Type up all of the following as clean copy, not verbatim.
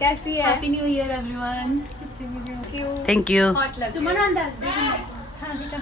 कैसी है? Happy new year everyone. Thank you. Hot लग सुमन रहा है। अंदाज दे हाँ दिखा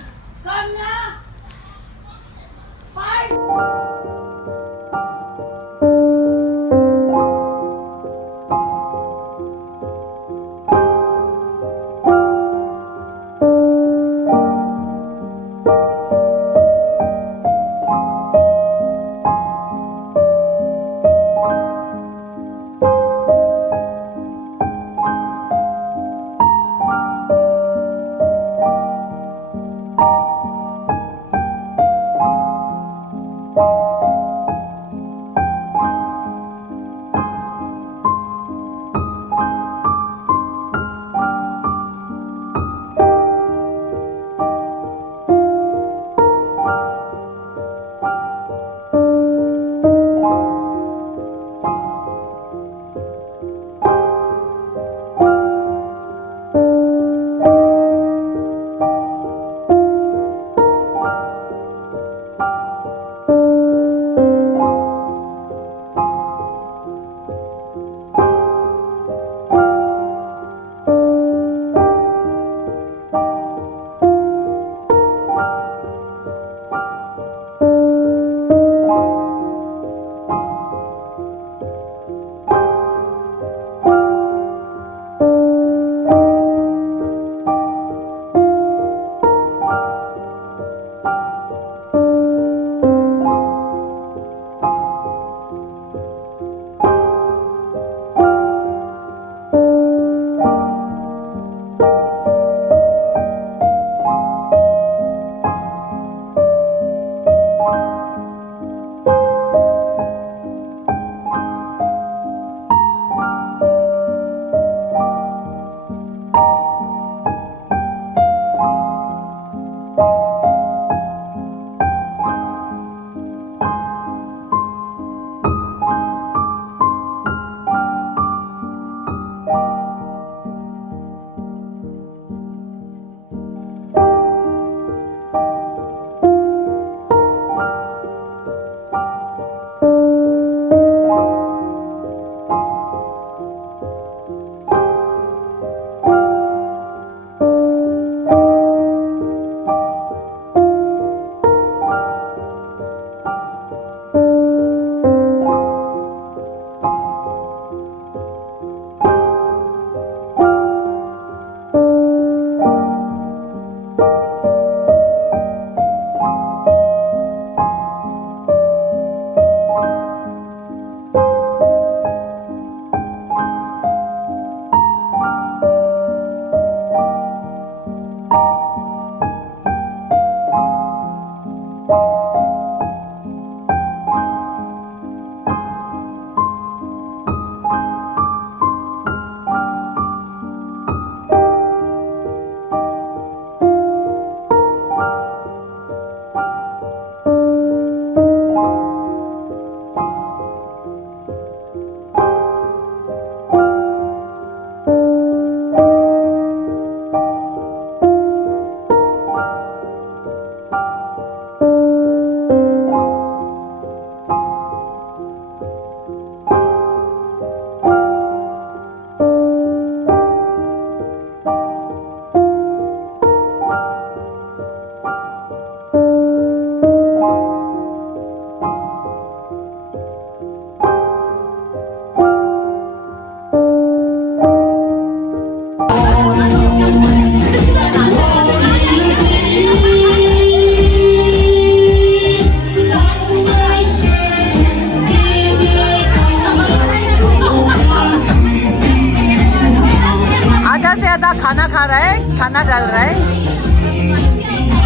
खाना खा रहा है, खाना डाल रहा है,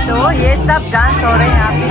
तो ये सब डांस हो रहे हैं यहाँ पे।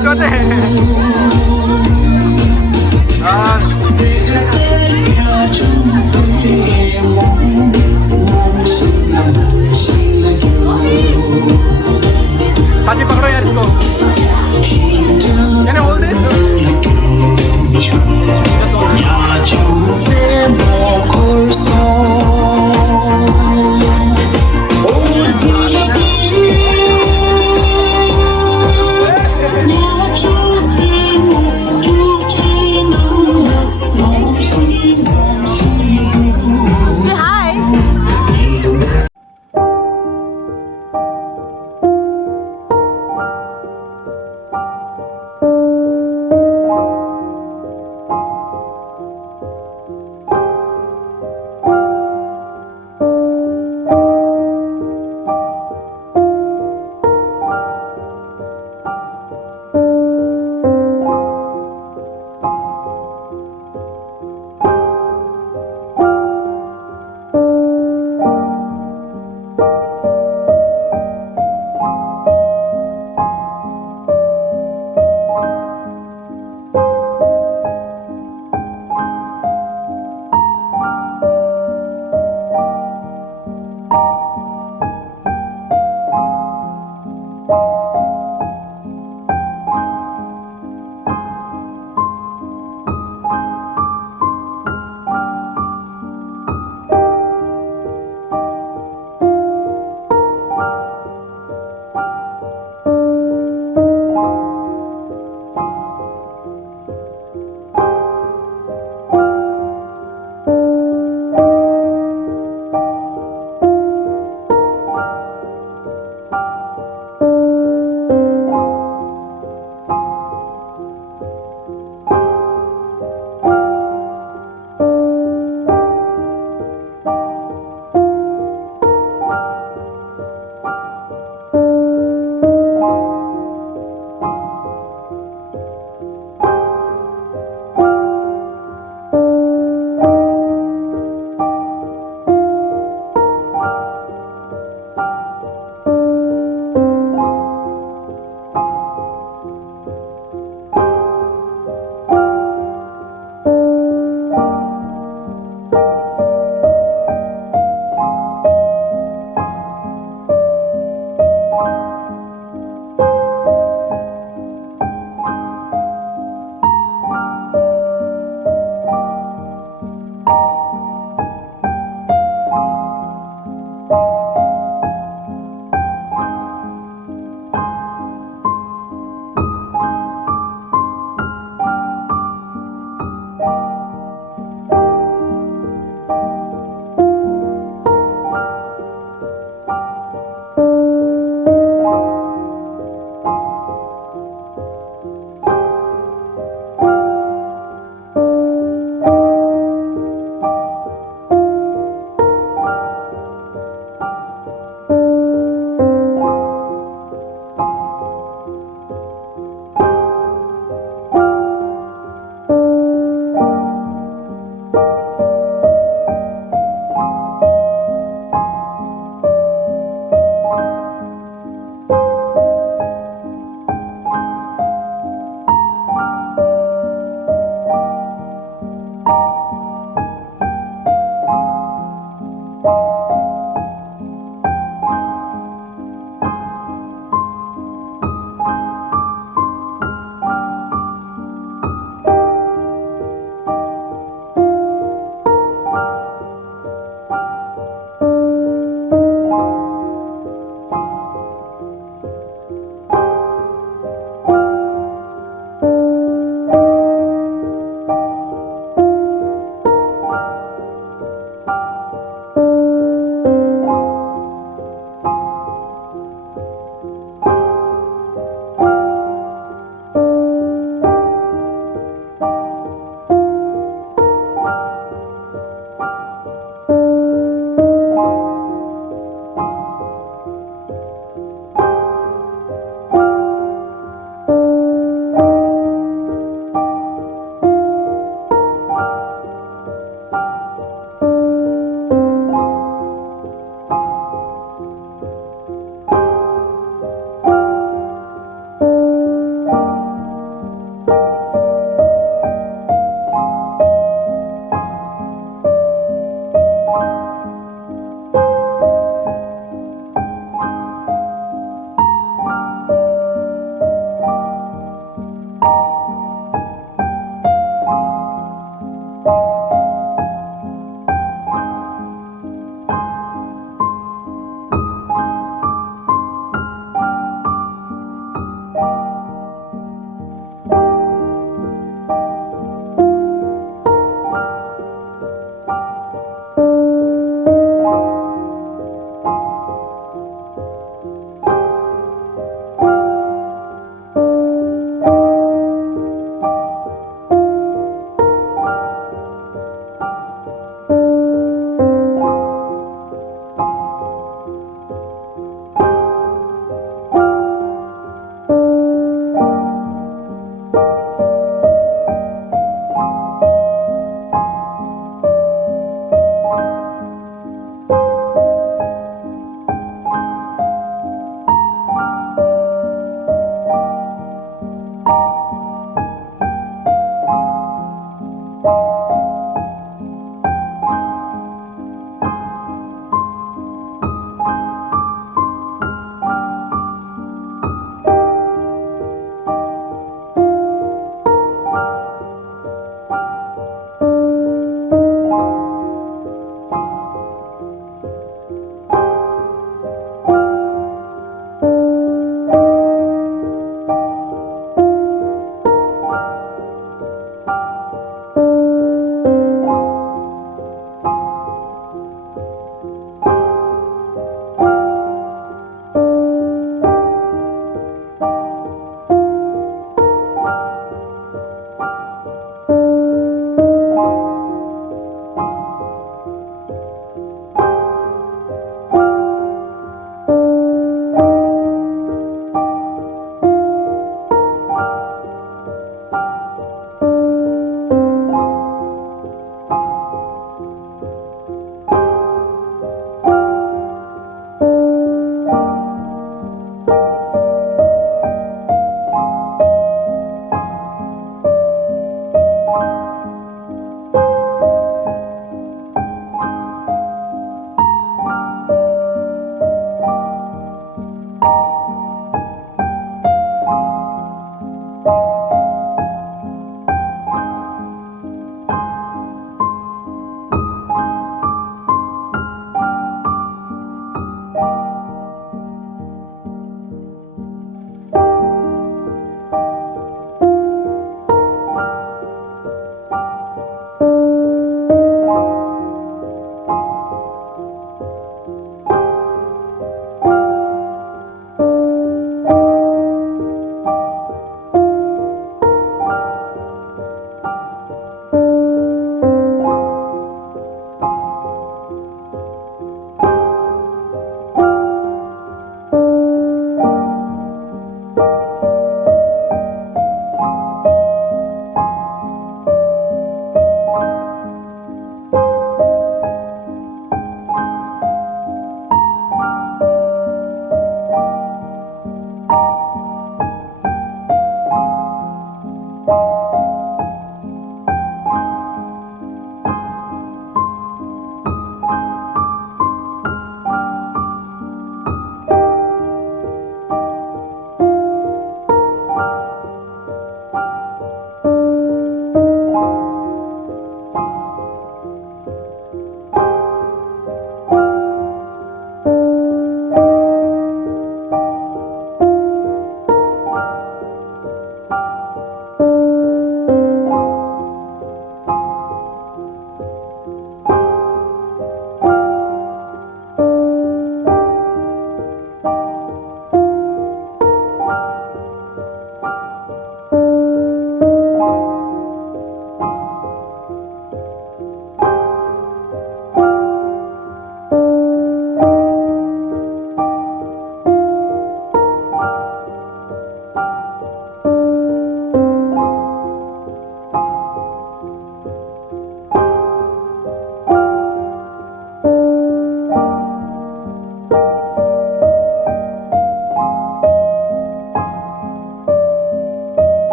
cuate. Haji पकड़ो यार इसको. Can you hold this? Just hold this. Say hi.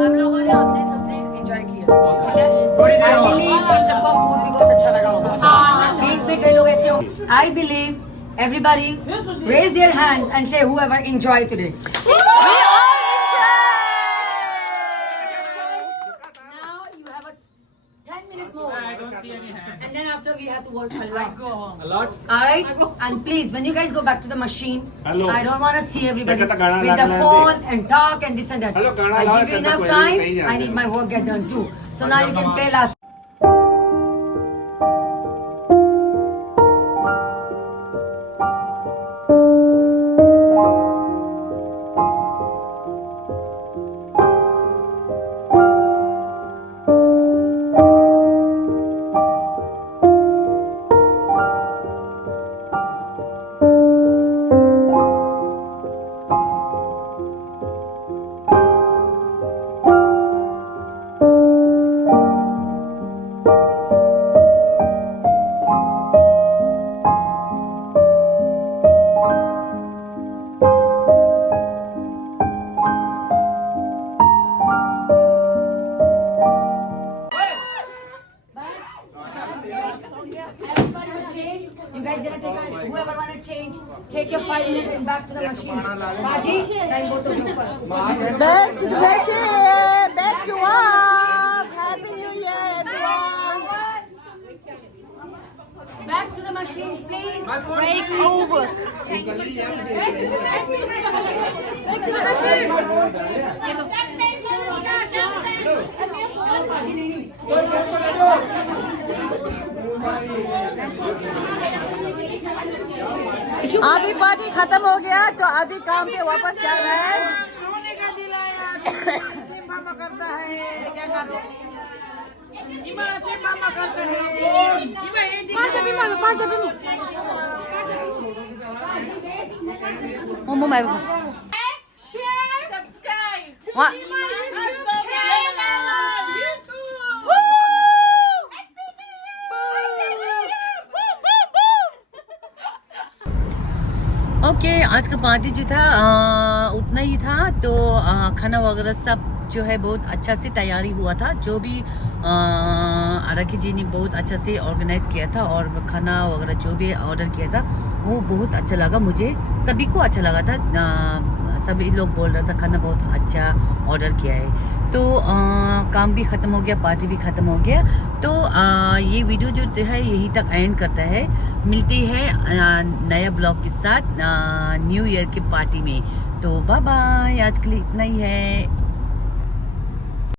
हम लोगों ने अपने सबने एंजॉय किया, ठीक है? I believe कि सबका फूड भी बहुत अच्छा लगा होगा। बीच में कई लोग ऐसे हो। I believe everybody raise their hands and say whoever enjoyed today. We all Now you have a 10-minute more, I don't see any hand. and then after we have to work a lot. A lot. All right, and please, when you guys go back to the machine, Hello. I don't want to see everybody Dekha ta gana with the lag phone and talk and this and that. Hello, gana I lag give you dekha enough koई time. नहीं I need जानते। my work get done too. So now you can play last. Everybody will change. You guys gonna take whoever wanna change, take your 5 minutes and back to the machine. Baji, and both of you. back to the machine, back to work. Happy New Year, everyone. Back to the machines, please. Break over. अभी party खत्म हो गया तो अभी काम पे वापस चल रहा है। रोने का दिल आया, सिम मामा करता है, क्या करो? इमा सिम मामा करता है। इमा ये दिख मोमो मैं Share, subscribe to What? my YouTube channel. YouTube. Okay आज का पार्टी जो था उतना ही था। तो खाना वगैरह सब जो है बहुत अच्छा से तैयारी हुआ था। जो भी राखी जी ने बहुत अच्छा से ऑर्गेनाइज किया था और खाना वगैरह जो भी ऑर्डर किया था वो बहुत अच्छा लगा। मुझे सभी को अच्छा लगा था। सभी लोग बोल रहा था खाना बहुत अच्छा ऑर्डर किया है। तो काम भी ख़त्म हो गया, पार्टी भी ख़त्म हो गया। तो ये वीडियो जो है यही तक एंड करता है। मिलती है नया ब्लॉग के साथ न्यू ईयर की पार्टी में। तो बाय बाय, आज के लिए इतना ही है।